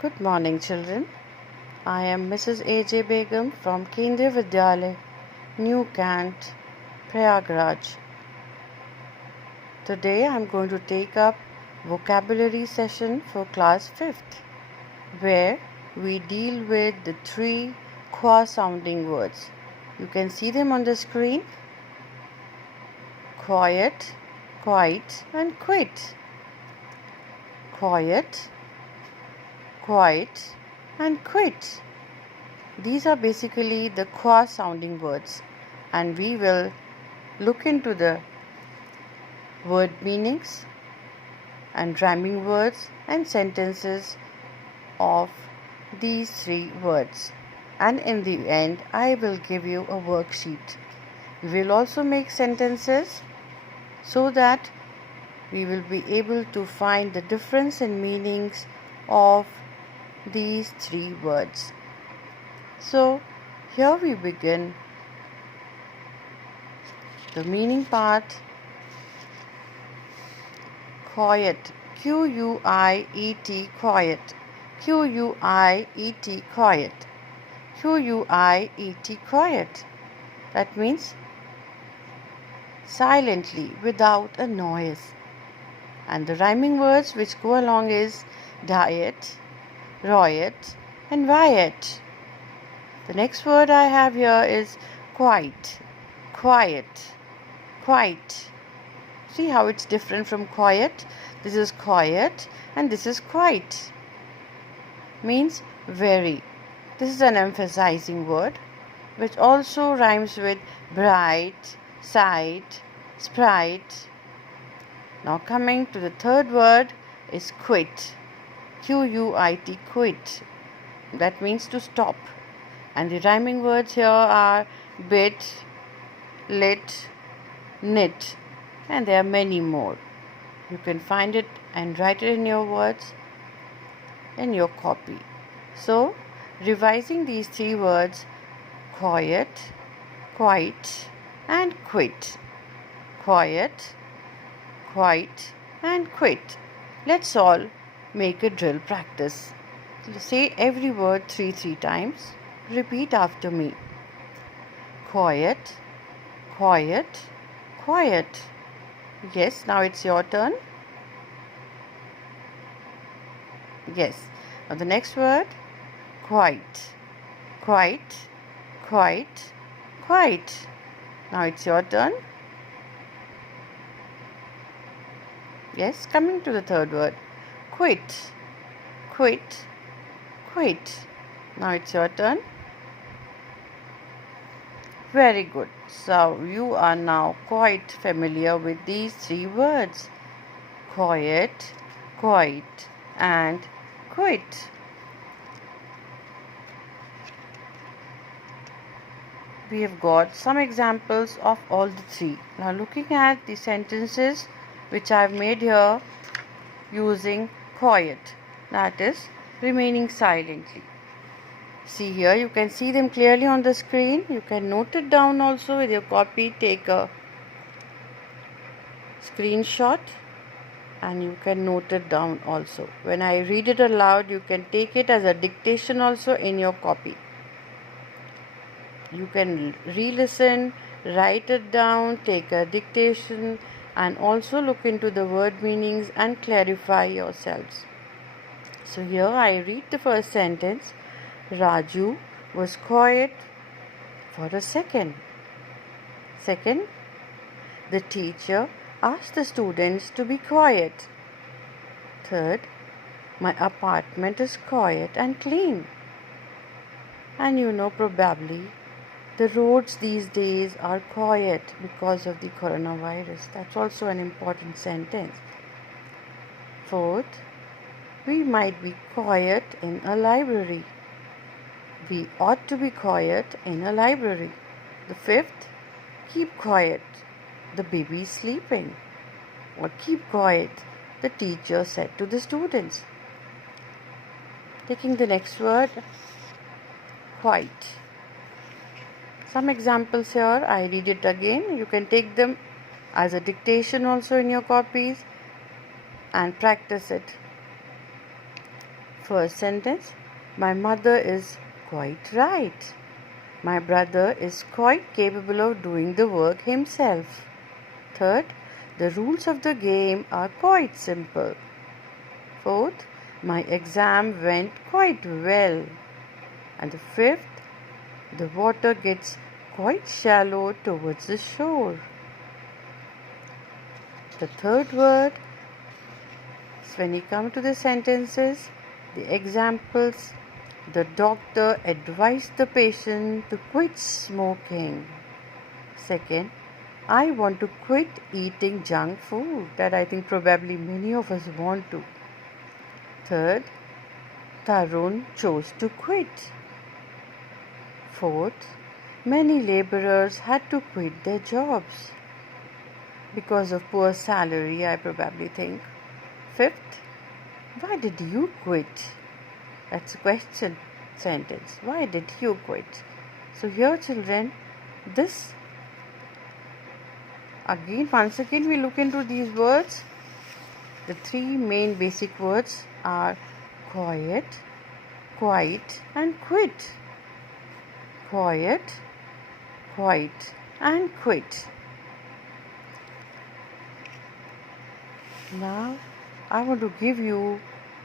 Good morning, children. I am Mrs. A.J. Begum from Kendriya Vidyalaya, New Cant, Prayagraj. Today I am going to take up vocabulary session for class 5th, where we deal with the 3 qua sounding words. You can see them on the screen: quiet, quite, and quit. Quiet, quite, and quit. These are basically the qua sounding words, and we will look into the word meanings and rhyming words and sentences of these 3 words. And in the end, I will give you a worksheet. We will also make sentences so that we will be able to find the difference in meanings of these 3 words. So, here we begin the meaning part. Quiet, Q-U-I-E-T, quiet, Q-U-I-E-T, quiet, Q-U-I-E-T, quiet. That means silently, without a noise. And the rhyming words which go along is diet, riot, and riot. The next word I have here is quiet, quiet, quiet. See how it's different from quiet? This is quiet and this is quite. Means very. This is an emphasizing word which also rhymes with bright, sight, sprite. Now coming to the third word is quit. Q-U-I-T, quit. That means to stop. And the rhyming words here are bit, lit, knit. And there are many more. You can find it and write it in your words in your copy. So, revising these 3 words: quiet, quite, and quit. Quiet, quite, and quit. Let's all make a drill practice. Say every word 3 times. Repeat after me. Quiet, quiet, quiet. Yes, now it's your turn. Yes. Now the next word, quite, quite, quite, quite. Now it's your turn. Yes, coming to the third word, quit, quit, quit. Now it's your turn. Very good. So you are now quite familiar with these 3 words: quiet, quite, and quit. We have got some examples of all the 3. Now looking at the sentences which I have made here using quiet, that is remaining silently. See here, you can see them clearly on the screen. You can note it down also with your copy. Take a screenshot and you can note it down also. When I read it aloud, you can take it as a dictation also in your copy. You can re-listen, write it down, take a dictation, and also look into the word meanings and clarify yourselves. So here I read the first sentence. Raju was quiet for a second. Second, the teacher asked the students to be quiet. Third, my apartment is quiet and clean. And you know, probably the roads these days are quiet because of the coronavirus. That's also an important sentence. Fourth, we might be quiet in a library. We ought to be quiet in a library. The fifth, keep quiet. The baby is sleeping. Or keep quiet, the teacher said to the students. Taking the next word, quite. Some examples here, I read it again. You can take them as a dictation also in your copies and practice it. First sentence, my mother is quite right. My brother is quite capable of doing the work himself. Third, the rules of the game are quite simple. Fourth, my exam went quite well. And the fifth, the water gets quite shallow towards the shore. The third word is when you come to the sentences, the examples, the doctor advised the patient to quit smoking. Second, I want to quit eating junk food that I think probably many of us want to. Third, Tarun chose to quit. Fourth, many laborers had to quit their jobs because of poor salary, I probably think. Fifth, why did you quit? That's a question sentence. Why did you quit? So here, children, this once again we look into these words. The three main basic words are quiet, quite and quit. Quiet, quite and quit. Now I want to give you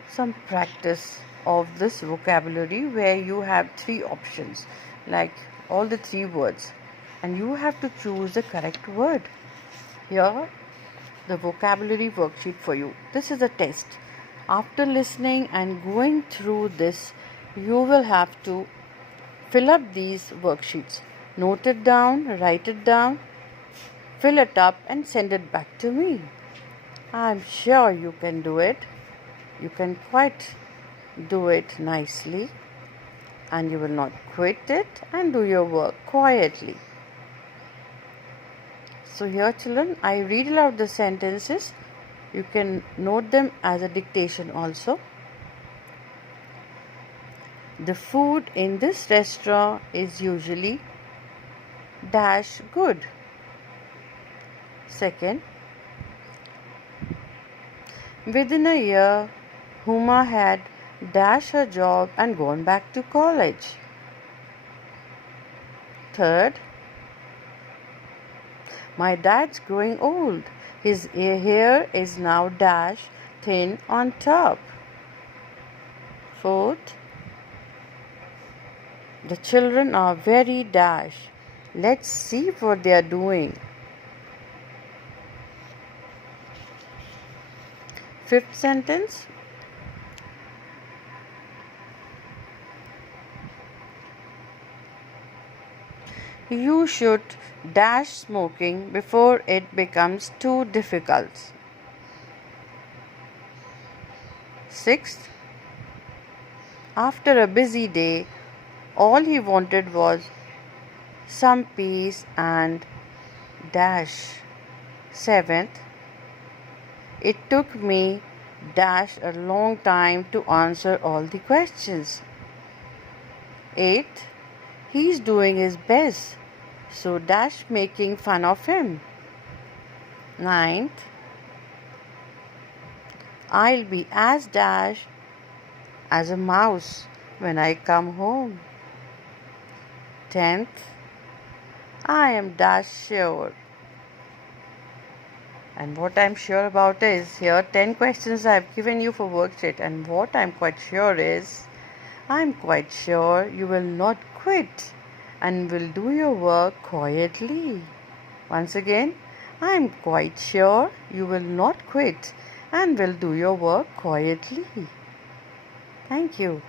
some practice of this vocabulary where you have three options, like all the three words, and you have to choose the correct word. Here, the vocabulary worksheet for you. This is a test. After listening and going through this, you will have to fill up these worksheets. Note it down, write it down, fill it up and send it back to me. I'm sure you can do it. You can quite do it nicely, and you will not quit it and do your work quietly. So here, children, I read aloud the sentences. You can note them as a dictation also. The food in this restaurant is usually dash good. Second, within a year, Huma had dashed her job and gone back to college. Third, my dad's growing old. His hair is now dash thin on top. Fourth, the children are very dash. Let's see what they are doing. Fifth sentence, you should dash smoking before it becomes too difficult. Sixth, after a busy day, all he wanted was some peace and dash. Seventh, it took me dash a long time to answer all the questions. Eighth, he's doing his best, so dash making fun of him. Ninth, I'll be as dash as a mouse when I come home. 10th, I am dash sure. And what I'm sure about is, here 10 questions I've given you for worksheet, and what I'm quite sure is, I'm quite sure you will not quit and will do your work quietly. Once again, I'm quite sure you will not quit and will do your work quietly. Thank you.